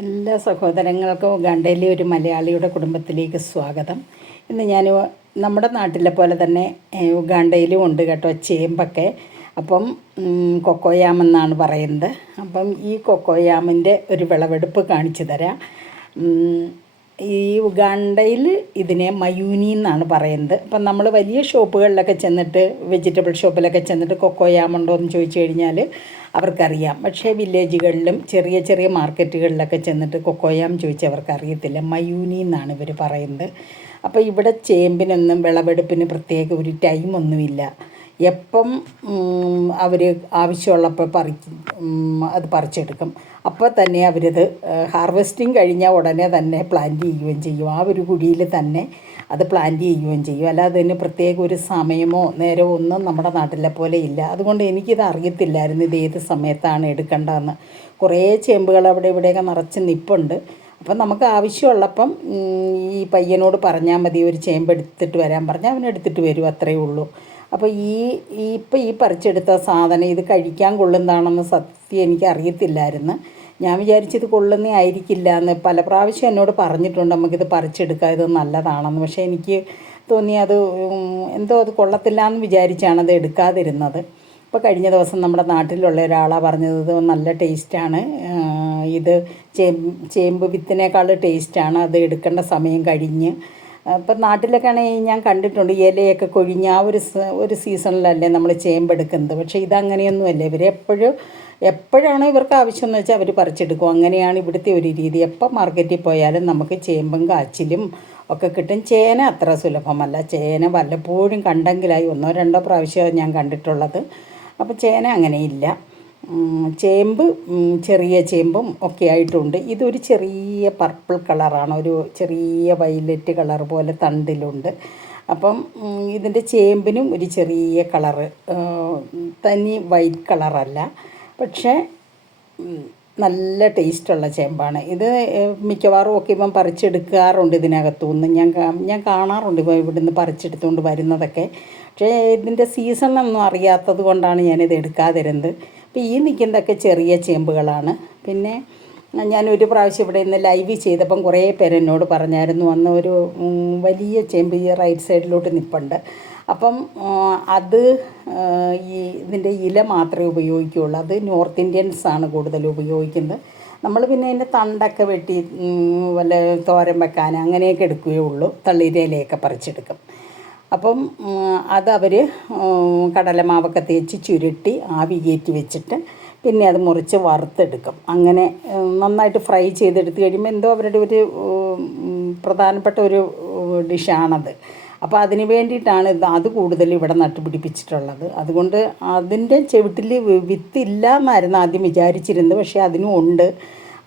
എല്ലാ സഹോദരങ്ങൾക്കും ഉഗാണ്ടയിലെ ഒരു മലയാളിയുടെ കുടുംബത്തിലേക്ക് സ്വാഗതം. ഇന്ന് ഞാൻ നമ്മുടെ നാട്ടിലെ പോലെ തന്നെ ഉഗാണ്ടയിലും ഉണ്ട് കേട്ടോ ചേമ്പൊക്കെ. അപ്പം കൊക്കോയാം എന്നാണ് പറയുന്നത്. അപ്പം ഈ കൊക്കോയാമിൻ്റെ ഒരു വിളവെടുപ്പ് കാണിച്ചു തരാം. ഈ ഉഗാണ്ടയിൽ ഇതിനെ മയൂനി എന്നാണ് പറയുന്നത്. അപ്പം നമ്മൾ വലിയ ഷോപ്പുകളിലൊക്കെ ചെന്നിട്ട് വെജിറ്റബിൾ ഷോപ്പിലൊക്കെ ചെന്നിട്ട് കൊക്കോയാം ഉണ്ടോ എന്ന് ചോദിച്ചു കഴിഞ്ഞാൽ അവർക്കറിയാം. പക്ഷേ വില്ലേജുകളിലും ചെറിയ ചെറിയ മാർക്കറ്റുകളിലൊക്കെ ചെന്നിട്ട് കൊക്കോയാം ചോദിച്ചാൽ അവർക്കറിയത്തില്ല. മയൂനി എന്നാണ് ഇവർ പറയുന്നത്. അപ്പോൾ ഇവിടെ ചേമ്പിനൊന്നും വിളവെടുപ്പിന് പ്രത്യേക ഒരു ടൈമൊന്നുമില്ല. എപ്പം അവർ ആവശ്യമുള്ളപ്പോൾ അത് പറിച്ചെടുക്കും. അപ്പോൾ തന്നെ അവരത് ഹാർവെസ്റ്റിംഗ് കഴിഞ്ഞാൽ ഉടനെ തന്നെ പ്ലാന്റ് ചെയ്യുകയും ചെയ്യും. ആ ഒരു കുഴിയിൽ തന്നെ അത് പ്ലാന്റ് ചെയ്യുകയും ചെയ്യും. അല്ലാതെ അതിന് പ്രത്യേക ഒരു സമയമോ നേരമോ ഒന്നും നമ്മുടെ നാട്ടിലെ പോലെ ഇല്ല. അതുകൊണ്ട് എനിക്കിത് അറിയത്തില്ലായിരുന്നു ഇത് ഏത് സമയത്താണ് എടുക്കേണ്ടതെന്ന്. കുറേ ചേമ്പുകൾ അവിടെ ഇവിടെയൊക്കെ നിറച്ച് നിൽപ്പുണ്ട്. അപ്പം നമുക്ക് ആവശ്യമുള്ളപ്പം ഈ പയ്യനോട് പറഞ്ഞാൽ മതി, ഒരു ചേമ്പ് എടുത്തിട്ട് വരാൻ പറഞ്ഞാൽ അവൻ എടുത്തിട്ട് വരും, അത്രയേ ഉള്ളൂ. അപ്പോൾ ഈ പറിച്ചെടുത്ത സാധനം ഇത് കഴിക്കാൻ കൊള്ളുന്നതാണെന്ന് സത്യം എനിക്ക് അറിയത്തില്ലായിരുന്നു. ഞാൻ വിചാരിച്ചത് കൊള്ളുന്നേ ആയിരിക്കില്ല എന്ന്. പല പ്രാവശ്യം എന്നോട് പറഞ്ഞിട്ടുണ്ട് നമുക്കിത് പറിച്ചെടുക്കാം, ഇത് നല്ലതാണെന്ന്. പക്ഷേ എനിക്ക് തോന്നി അത് എന്തോ അത് കൊള്ളത്തില്ല എന്ന് വിചാരിച്ചാണ് അത് എടുക്കാതിരുന്നത്. ഇപ്പോൾ കഴിഞ്ഞ ദിവസം നമ്മുടെ നാട്ടിലുള്ള ഒരാളാണ് പറഞ്ഞത് ഇത് നല്ല ടേസ്റ്റാണ്, ഇത് ചേമ്പ് വിത്തിനേക്കാൾ ടേസ്റ്റാണ്, അത് എടുക്കേണ്ട സമയം കഴിഞ്ഞ്. ഇപ്പം നാട്ടിലൊക്കെ ആണെങ്കിൽ ഞാൻ കണ്ടിട്ടുണ്ട് ഇലയൊക്കെ കൊഴിഞ്ഞ് ആ ഒരു സീസണിലല്ലേ നമ്മൾ ചേമ്പെടുക്കുന്നത്. പക്ഷേ ഇതങ്ങനെയൊന്നുമല്ല. എപ്പോഴാണ് ഇവർക്ക് ആവശ്യമെന്ന് വെച്ചാൽ അവർ പറിച്ചെടുക്കും. അങ്ങനെയാണ് ഇവിടുത്തെ ഒരു രീതി. എപ്പോൾ മാർക്കറ്റിൽ പോയാലും നമുക്ക് ചേമ്പും കാച്ചിലും ഒക്കെ കിട്ടും. ചേന അത്ര സുലഭമല്ല. ചേന വല്ലപ്പോഴും കണ്ടെങ്കിലായി ഒന്നോ രണ്ടോ പ്രാവശ്യമോ ഞാൻ കണ്ടിട്ടുള്ളത്. അപ്പോൾ ചേന അങ്ങനെയില്ല. ചേമ്പ് ചെറിയ ചേമ്പും ഒക്കെ ആയിട്ടുണ്ട്. ഇതൊരു ചെറിയ പർപ്പിൾ കളറാണ്, ഒരു ചെറിയ വയലറ്റ് കളർ പോലെ തണ്ടിലുണ്ട്. അപ്പം ഇതിൻ്റെ ചേമ്പിനും ഒരു ചെറിയ കളറ്, തനി വൈറ്റ് കളറല്ല, പക്ഷേ നല്ല ടേസ്റ്റുള്ള ചേമ്പാണ് ഇത്. മിക്കവാറും ഒക്കെ ഇപ്പം പറിച്ചെടുക്കാറുണ്ട് ഇതിനകത്തുനിന്ന്. ഞാൻ കാണാറുണ്ട് ഇപ്പോൾ ഇവിടുന്ന് പറിച്ചെടുത്തുകൊണ്ട് വരുന്നതൊക്കെ. പക്ഷേ ഇതിൻ്റെ സീസണൊന്നും അറിയാത്തത് കൊണ്ടാണ് ഞാനിത് എടുക്കാതിരുന്നത്. അപ്പോൾ ഈ നിൽക്കുന്നതൊക്കെ ചെറിയ ചേമ്പുകളാണ്. പിന്നെ ഞാനൊരു പ്രാവശ്യം ഇവിടെ ഇന്ന് ലൈവ് ചെയ്തപ്പം കുറേ പേര് എന്നോട് പറഞ്ഞായിരുന്നു, അന്ന് ഒരു വലിയ ചേമ്പ് ഈ റൈറ്റ് സൈഡിലോട്ട് നിൽപ്പുണ്ട്. അപ്പം അത് ഇതിൻ്റെ ഇല മാത്രമേ ഉപയോഗിക്കുകയുള്ളൂ. അത് നോർത്ത് ഇന്ത്യൻസാണ് കൂടുതൽ ഉപയോഗിക്കുന്നത്. നമ്മൾ പിന്നെ അതിൻ്റെ തണ്ടൊക്കെ വെട്ടി വല്ല തോരൻ വെക്കാൻ അങ്ങനെയൊക്കെ എടുക്കുകയേ ഉള്ളൂ. തളിരിൻ്റെ ഇലയൊക്കെ പറിച്ചെടുക്കും. അപ്പം അതവർ കടലമാവൊക്കെ തേച്ച് ചുരുട്ടി ആവി കയറ്റി വെച്ചിട്ട് പിന്നെ അത് മുറിച്ച് വറുത്തെടുക്കും. അങ്ങനെ നന്നായിട്ട് ഫ്രൈ ചെയ്തെടുത്ത് കഴിയുമ്പോൾ എന്തോ അവരുടെ ഒരു പ്രധാനപ്പെട്ട ഒരു ഡിഷാണത്. അപ്പോൾ അതിന് വേണ്ടിയിട്ടാണ് അത് കൂടുതൽ ഇവിടെ നട്ടുപിടിപ്പിച്ചിട്ടുള്ളത്. അതുകൊണ്ട് അതിൻ്റെ ചുവട്ടിൽ വിത്തില്ല എന്നായിരുന്നു ആദ്യം വിചാരിച്ചിരുന്നത്. പക്ഷേ അതിനും ഉണ്ട്.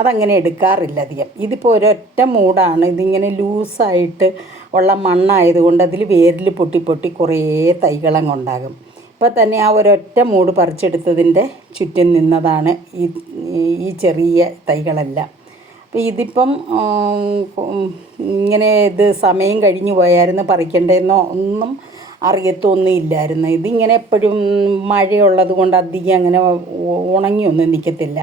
അതങ്ങനെ എടുക്കാറില്ല അധികം. ഇതിപ്പോൾ ഒരൊറ്റ മൂടാണ്. ഇതിങ്ങനെ ലൂസായിട്ട് ഉള്ള മണ്ണായതുകൊണ്ട് അതിൽ വേരിൽ പൊട്ടി കുറേ തൈകളങ്ങുണ്ടാകും. ഇപ്പോൾ തന്നെ ആ ഒരൊറ്റ മൂട് പറിച്ചെടുത്തതിൻ്റെ ചുറ്റും നിന്നതാണ് ഈ ചെറിയ തൈകളെല്ലാം. അപ്പോൾ ഇതിപ്പം ഇങ്ങനെ ഇത് സമയം കഴിഞ്ഞു പോയായിരുന്നു, പറിക്കേണ്ടതെന്നോ ഒന്നും അറിയത്തൊന്നുമില്ലായിരുന്നു. ഇതിങ്ങനെ എപ്പോഴും മഴയുള്ളത് കൊണ്ട് അധികം അങ്ങനെ ഉണങ്ങിയൊന്നും നിൽക്കത്തില്ല.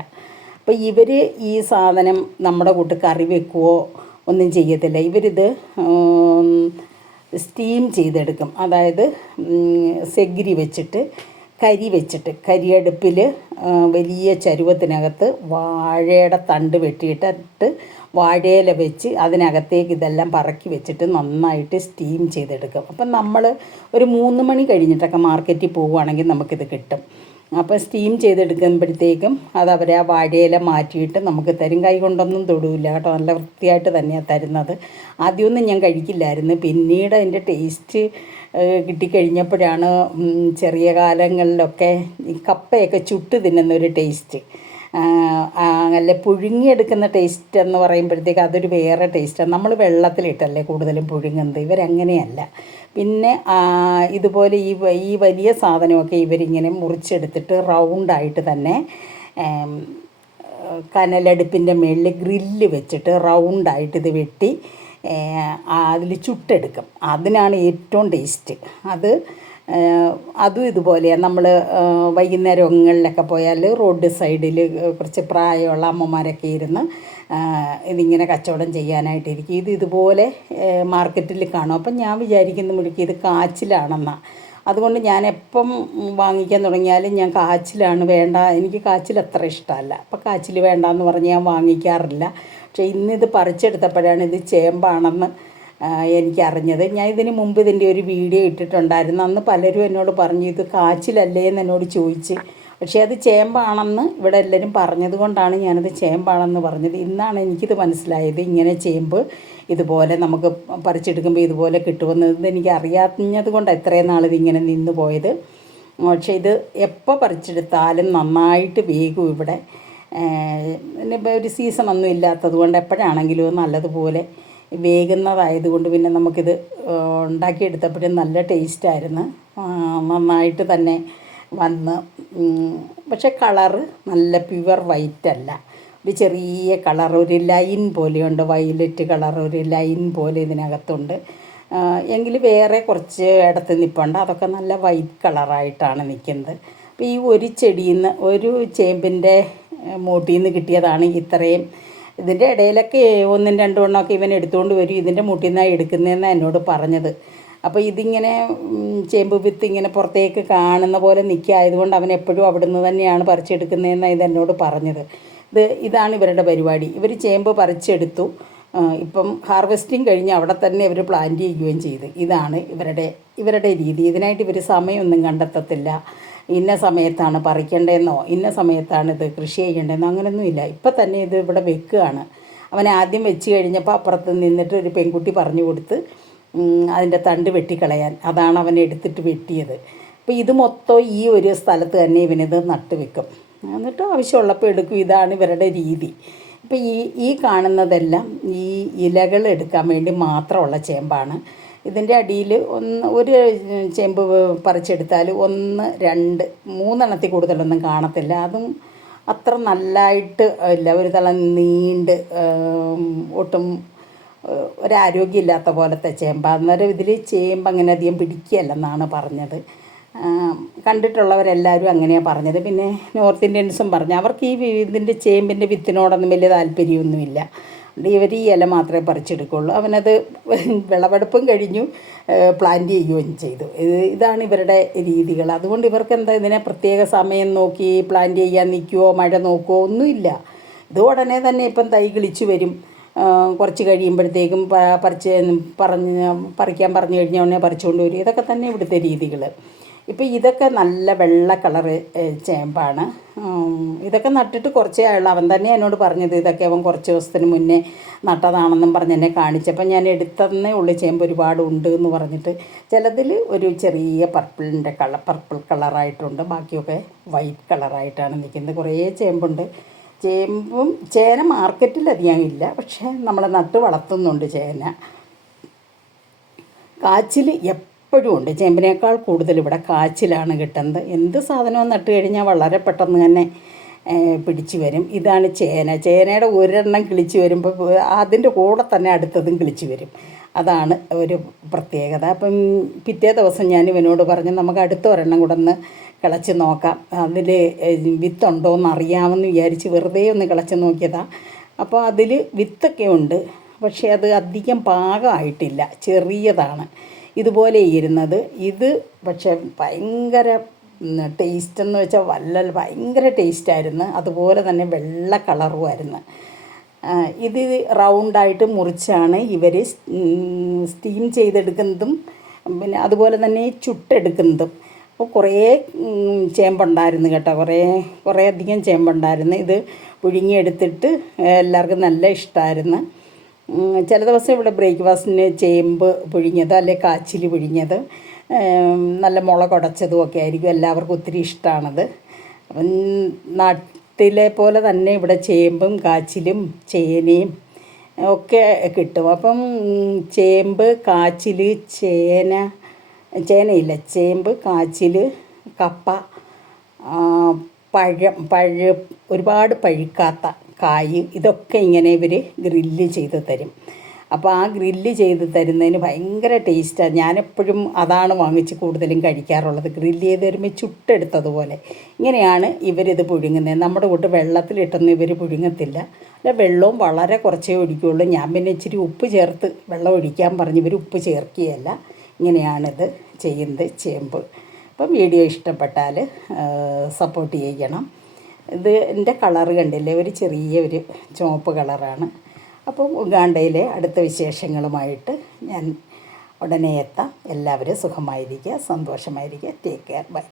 അപ്പോൾ ഇവർ ഈ സാധനം നമ്മുടെ കൂട്ട് കറി വെക്കുകയോ ഒന്നും ചെയ്യത്തില്ല. ഇവരിത് സ്റ്റീം ചെയ്തെടുക്കും. അതായത് സെഗിരി വെച്ചിട്ട് കരിയടുപ്പിൽ വലിയ ചരുവത്തിനകത്ത് വാഴയുടെ തണ്ട് വെട്ടിയിട്ട് വാഴയില വെച്ച് അതിനകത്തേക്ക് ഇതെല്ലാം പറക്കി വെച്ചിട്ട് നന്നായിട്ട് സ്റ്റീം ചെയ്തെടുക്കും. അപ്പം നമ്മൾ ഒരു 3 മണി കഴിഞ്ഞിട്ടൊക്കെ മാർക്കറ്റിൽ പോവുകയാണെങ്കിൽ നമുക്കിത് കിട്ടും. അപ്പോൾ സ്റ്റീം ചെയ്തെടുക്കുമ്പോഴത്തേക്കും അത് അവർ ആ വാഴയില മാറ്റിയിട്ട് നമുക്ക് തരും. കൈ കൊണ്ടൊന്നും തൊടില്ല കേട്ടോ, നല്ല വൃത്തിയായിട്ട് തന്നെയാണ് തരുന്നത്. ആദ്യമൊന്നും ഞാൻ കഴിക്കില്ലായിരുന്നു. പിന്നീട് അതിൻ്റെ ടേസ്റ്റ് കിട്ടിക്കഴിഞ്ഞപ്പോഴാണ് ചെറിയ കാലങ്ങളിലൊക്കെ ഈ കപ്പയൊക്കെ ചുട്ട് തിന്നുന്നൊരു ടേസ്റ്റ്, അല്ല പുഴുങ്ങിയെടുക്കുന്ന ടേസ്റ്റ് എന്ന് പറയുമ്പോഴത്തേക്ക് അതൊരു വേറെ ടേസ്റ്റാണ്. നമ്മൾ വെള്ളത്തിലിട്ടല്ലേ കൂടുതലും പുഴുങ്ങുന്നത്, ഇവരങ്ങനെയല്ല. പിന്നെ ഇതുപോലെ ഈ വലിയ സാധനമൊക്കെ ഇവരിങ്ങനെ മുറിച്ചെടുത്തിട്ട് റൗണ്ടായിട്ട് തന്നെ കനലടുപ്പിൻ്റെ മുകളിൽ ഗ്രില്ല് വെച്ചിട്ട് റൗണ്ടായിട്ട് ഇത് വെട്ടി അതിൽ ചുട്ടെടുക്കും. അതിനാണ് ഏറ്റവും ടേസ്റ്റ്. അത് അതും ഇതുപോലെയാണ്. നമ്മൾ വൈകുന്നേരങ്ങളിലൊക്കെ പോയാൽ റോഡ് സൈഡിൽ കുറച്ച് പ്രായമുള്ള അമ്മമാരൊക്കെ ഇരുന്ന് ഇതിങ്ങനെ കച്ചവടം ചെയ്യാനായിട്ടിരിക്കും. ഇതുപോലെ മാർക്കറ്റിൽ കാണും. അപ്പം ഞാൻ വിചാരിക്കുന്ന മുഴുക്കി ഇത് കാച്ചിലാണെന്നാണ്. അതുകൊണ്ട് ഞാൻ എപ്പം വാങ്ങിക്കാൻ തുടങ്ങിയാലും ഞാൻ കാച്ചിലാണ് വേണ്ട, എനിക്ക് കാച്ചിൽ അത്ര ഇഷ്ടമല്ല. അപ്പോൾ കാച്ചിൽ വേണ്ടാന്ന് പറഞ്ഞ് ഞാൻ വാങ്ങിക്കാറില്ല. പക്ഷേ ഇന്നിത് പറിച്ചെടുത്തപ്പോഴാണ് ഇത് ചേമ്പാണെന്ന് എനിക്കറിഞ്ഞത്. ഞാൻ ഇതിന് മുമ്പ് ഇതിൻ്റെ ഒരു വീഡിയോ ഇട്ടിട്ടുണ്ടായിരുന്നു. അന്ന് പലരും എന്നോട് പറഞ്ഞു ഇത് കാച്ചിലല്ലേ എന്ന് എന്നോട് ചോദിച്ച്. പക്ഷേ അത് ചേമ്പാണെന്ന് ഇവിടെ എല്ലാവരും പറഞ്ഞത് കൊണ്ടാണ് ഞാനത് ചേമ്പാണെന്ന് പറഞ്ഞത്. ഇന്നാണ് എനിക്കിത് മനസ്സിലായത്, ഇങ്ങനെ ചേമ്പ് ഇതുപോലെ നമുക്ക് പറിച്ചെടുക്കുമ്പോൾ ഇതുപോലെ കിട്ടുമെന്ന്. ഇതെനിക്ക് അറിയാഞ്ഞത് കൊണ്ടാണ് ഇത്രയും നാളിതിങ്ങനെ നിന്ന് പോയത്. പക്ഷേ ഇത് എപ്പോൾ പറിച്ചെടുത്താലും നന്നായിട്ട് വേഗം ഇവിടെ. പിന്നെ ഒരു സീസണൊന്നും ഇല്ലാത്തത് കൊണ്ട് എപ്പോഴാണെങ്കിലും നല്ലതുപോലെ വേകുന്നതായതുകൊണ്ട് പിന്നെ നമുക്കിത് ഉണ്ടാക്കിയെടുത്തപ്പോഴും നല്ല ടേസ്റ്റായിരുന്നു. നന്നായിട്ട് തന്നെ വന്ന്. പക്ഷേ കളറ് നല്ല പ്യുവർ വൈറ്റ് അല്ല, ഒരു ചെറിയ കളർ, ഒരു ലൈൻ പോലെയുണ്ട്, വയലറ്റ് കളർ ഒരു ലൈൻ പോലെ ഇതിനകത്തുണ്ട്. എങ്കിൽ വേറെ കുറച്ച് ഇടത്ത് നിൽപ്പുണ്ട്, അതൊക്കെ നല്ല വൈറ്റ് കളറായിട്ടാണ് നിൽക്കുന്നത്. അപ്പോൾ ഈ ഒരു ചെടിയിൽ നിന്ന് ഒരു ചേമ്പിൻ്റെ മൂട്ടിൽ നിന്ന് കിട്ടിയതാണ് ഇത്രയും. ഇതിൻ്റെ ഇടയിലൊക്കെ ഒന്നും രണ്ടും എണ്ണമൊക്കെ ഇവൻ എടുത്തുകൊണ്ട് വരും. ഇതിൻ്റെ മൂട്ടിൽ നിന്നാണ് എടുക്കുന്നതെന്നാണ് എന്നോട് പറഞ്ഞത്. അപ്പോൾ ഇതിങ്ങനെ ചേമ്പ് വിത്ത് ഇങ്ങനെ പുറത്തേക്ക് കാണുന്ന പോലെ നിൽക്കായതുകൊണ്ട് അവൻ എപ്പോഴും അവിടെ നിന്ന് തന്നെയാണ് പറിച്ചെടുക്കുന്നതെന്നാണ് ഇതെന്നോട് പറഞ്ഞത്. ഇതാണ് ഇവരുടെ പരിപാടി. ഇവർ ചേമ്പ് പറിച്ചെടുത്തു. ഇപ്പം ഹാർവെസ്റ്റിംഗ് കഴിഞ്ഞ് അവിടെ തന്നെ ഇവർ പ്ലാന്റ് ചെയ്യുകയും ചെയ്തു. ഇതാണ് ഇവരുടെ രീതി. ഇതിനായിട്ട് ഇവർ സമയമൊന്നും കണ്ടെത്തത്തില്ല. ഇന്ന സമയത്താണ് പറിക്കേണ്ടതെന്നോ ഇന്ന സമയത്താണ് ഇത് കൃഷി ചെയ്യേണ്ടതെന്നോ അങ്ങനെയൊന്നുമില്ല. ഇപ്പം തന്നെ ഇത് ഇവിടെ വെക്കുകയാണ്. അവൻ ആദ്യം വെച്ച് കഴിഞ്ഞപ്പോൾ അപ്പുറത്ത് നിന്നിട്ട് ഒരു പെൺകുട്ടി പറഞ്ഞു കൊടുത്ത് അതിൻ്റെ തണ്ട് വെട്ടിക്കളയാൻ. അതാണ് അവൻ എടുത്തിട്ട് വെട്ടിയത്. അപ്പോൾ ഇത് മൊത്തം ഈ ഒരു സ്ഥലത്ത് തന്നെ ഇവനിത് നട്ട് വെക്കും. എന്നിട്ട് ആവശ്യമുള്ളപ്പോൾ എടുക്കും. ഇതാണ് ഇവരുടെ രീതി. ഇപ്പോൾ ഈ കാണുന്നതെല്ലാം ഈ ഇലകൾ എടുക്കാൻ വേണ്ടി മാത്രമുള്ള ചേമ്പാണ്. ഇതിൻ്റെ അടിയിൽ ഒരു ചേമ്പ് പറിച്ചെടുത്താൽ 1, 2, 3 കൂടുതലൊന്നും കാണത്തില്ല. അതും അത്ര നല്ലതായിട്ട് ഇല്ല, ഒരു തളം നീണ്ട് ഒട്ടും ഒരാരോഗ്യമില്ലാത്ത പോലത്തെ ചേമ്പ്. അന്നേരം ഇതിൽ ചേമ്പ് അങ്ങനെ അധികം പിടിക്കുകയല്ലെന്നാണ് പറഞ്ഞത്. കണ്ടിട്ടുള്ളവരെല്ലാവരും അങ്ങനെയാണ് പറഞ്ഞത്. പിന്നെ നോർത്ത് ഇന്ത്യൻസും പറഞ്ഞു അവർക്ക് ഇതിൻ്റെ ചേമ്പിൻ്റെ വിത്തിനോടൊന്നും വലിയ താല്പര്യമൊന്നുമില്ല. ഇവർ ഈ ഇല മാത്രമേ പറിച്ചെടുക്കുള്ളൂ. അവനത് വിളവെടുപ്പും കഴിഞ്ഞു, പ്ലാന്റ് ചെയ്യുകയും ചെയ്തു. ഇതാണ് ഇവരുടെ രീതികൾ. അതുകൊണ്ട് ഇവർക്ക് എന്താ ഇതിനെ പ്രത്യേക സമയം നോക്കി പ്ലാന്റ് ചെയ്യാൻ നിൽക്കുമോ മഴ നോക്കുമോ ഒന്നുമില്ല. ഇത് ഉടനെ തന്നെ ഇപ്പം തൈ കിളിച്ച് വരും. കുറച്ച് കഴിയുമ്പോഴത്തേക്കും പറിക്കാൻ പറഞ്ഞു കഴിഞ്ഞാൽ ഉടനെ പറിച്ചുകൊണ്ട് വരും. ഇതൊക്കെ തന്നെ ഇവിടുത്തെ രീതികൾ. ഇപ്പോൾ ഇതൊക്കെ നല്ല വെള്ള കളറ് ചേമ്പാണ്. ഇതൊക്കെ നട്ടിട്ട് കുറച്ചേ ആയുള്ളൂ. അവൻ തന്നെ എന്നോട് പറഞ്ഞത് ഇതൊക്കെ അവൻ കുറച്ച് ദിവസത്തിന് മുന്നേ നട്ടതാണെന്നും പറഞ്ഞ് എന്നെ കാണിച്ചപ്പോൾ ഞാൻ എടുത്തതന്നേ ഉള്ളൂ. ചേമ്പ് ഒരുപാട് ഉണ്ട് എന്ന് പറഞ്ഞിട്ട്. ചിലതിൽ ഒരു ചെറിയ പർപ്പിൾ കളറായിട്ടുണ്ട്, ബാക്കിയൊക്കെ വൈറ്റ് കളറായിട്ടാണ് നിൽക്കുന്നത്. കുറേ ചേമ്പുണ്ട്. ചേന മാർക്കറ്റിലധികം ഇല്ല, പക്ഷേ നമ്മൾ നട്ട് വളർത്തുന്നുണ്ട് ചേന. കാച്ചിൽ എപ്പോഴും ഉണ്ട്. ചേമ്പിനേക്കാൾ കൂടുതൽ ഇവിടെ കാച്ചിലാണ് കിട്ടുന്നത്. എന്ത് സാധനവും നട്ട് കഴിഞ്ഞാൽ വളരെ പെട്ടെന്ന് തന്നെ പിടിച്ചു വരും. ഇതാണ് ചേനയുടെ ഒരെണ്ണം കിളിച്ച് വരുമ്പോൾ അതിൻ്റെ കൂടെ തന്നെ അടുത്തതും കിളിച്ച് വരും. അതാണ് ഒരു പ്രത്യേകത. അപ്പം പിറ്റേ ദിവസം ഞാൻ ഇവനോട് പറഞ്ഞു നമുക്ക് അടുത്ത ഒരെണ്ണം കൂടെ ഒന്ന് കിളച്ച് നോക്കാം, അതിൽ വിത്തുണ്ടോ എന്ന് അറിയാമെന്ന് വിചാരിച്ച് വെറുതെ ഒന്ന് കിളച്ച് നോക്കിയതാണ്. അപ്പോൾ അതിൽ വിത്തൊക്കെ ഉണ്ട്, പക്ഷേ അത് അധികം പാകമായിട്ടില്ല, ചെറിയതാണ്. ഇതുപോലെ ഇരുന്നത് ഇത് പക്ഷേ ഭയങ്കര ടേസ്റ്റ് എന്ന് വെച്ചാൽ ഭയങ്കര ടേസ്റ്റായിരുന്നു. അതുപോലെ തന്നെ വെള്ള കളറുമായിരുന്നു. ഇത് റൗണ്ടായിട്ട് മുറിച്ചാണ് ഇവർ സ്റ്റീം ചെയ്തെടുക്കുന്നതും പിന്നെ അതുപോലെ തന്നെ ചുട്ടെടുക്കുന്നതും. അപ്പോൾ കുറേ ചേമ്പുണ്ടായിരുന്നു കേട്ടോ, കുറേ അധികം ചേമ്പുണ്ടായിരുന്നു. ഇത് പുഴുങ്ങിയെടുത്തിട്ട് എല്ലാവർക്കും നല്ല ഇഷ്ടമായിരുന്നു. ചില ദിവസം ഇവിടെ ബ്രേക്ക്ഫാസ്റ്റിന് ചേമ്പ് പുഴുങ്ങിയത് അല്ലെങ്കിൽ കാച്ചിൽ പുഴുങ്ങിയത് നല്ല മുളകുടച്ചതും ഒക്കെ ആയിരിക്കും എല്ലാവർക്കും ഒത്തിരി ഇഷ്ടമാണത്. അപ്പം നാട്ടിലെ പോലെ തന്നെ ഇവിടെ ചേമ്പും കാച്ചിലും ചേനയും ഒക്കെ കിട്ടും. അപ്പം ചേമ്പ്, കാച്ചിൽ, ചേനയില്ല, ചേമ്പ്, കാച്ചിൽ, കപ്പ, ഒരുപാട് പഴുക്കാത്ത കായ്, ഇതൊക്കെ ഇങ്ങനെ ഇവർ ഗ്രില്ല് ചെയ്ത് തരും. അപ്പോൾ ആ ഗ്രില്ല് ചെയ്ത് തരുന്നതിന് ഭയങ്കര ടേസ്റ്റാണ്. ഞാനെപ്പോഴും അതാണ് വാങ്ങിച്ച് കൂടുതലും കഴിക്കാറുള്ളത്. ഗ്രില്ല് ചെയ്ത് തരുമ്പോൾ ചുട്ടെടുത്തതുപോലെ. ഇങ്ങനെയാണ് ഇവരിത് പുഴുങ്ങുന്നത്. നമ്മുടെ കൂട്ട് വെള്ളത്തിലിട്ടൊന്നും ഇവർ പുഴുങ്ങത്തില്ല. അല്ല, വെള്ളവും വളരെ കുറച്ചേ ഒഴിക്കുകയുള്ളൂ. ഞാൻ പിന്നെ ഇച്ചിരി ഉപ്പ് ചേർത്ത് വെള്ളം ഒഴിക്കാൻ പറഞ്ഞ് ഇവർ ഉപ്പ് ചേർക്കുകയല്ല. ഇങ്ങനെയാണിത് ചെയ്യുന്നത് ചേമ്പ്. അപ്പം വീഡിയോ ഇഷ്ടപ്പെട്ടാൽ സപ്പോർട്ട് ചെയ്യണം. ഇത് എൻ്റെ കളറ് കണ്ടില്ലേ, ഒരു ചെറിയ ചുവപ്പ് കളറാണ്. അപ്പം ഉഗാണ്ടയിലെ അടുത്ത വിശേഷങ്ങളുമായിട്ട് ഞാൻ ഉടനെ എത്താം. എല്ലാവരും സുഖമായിരിക്കുക, സന്തോഷമായിരിക്കുക. Take care, by.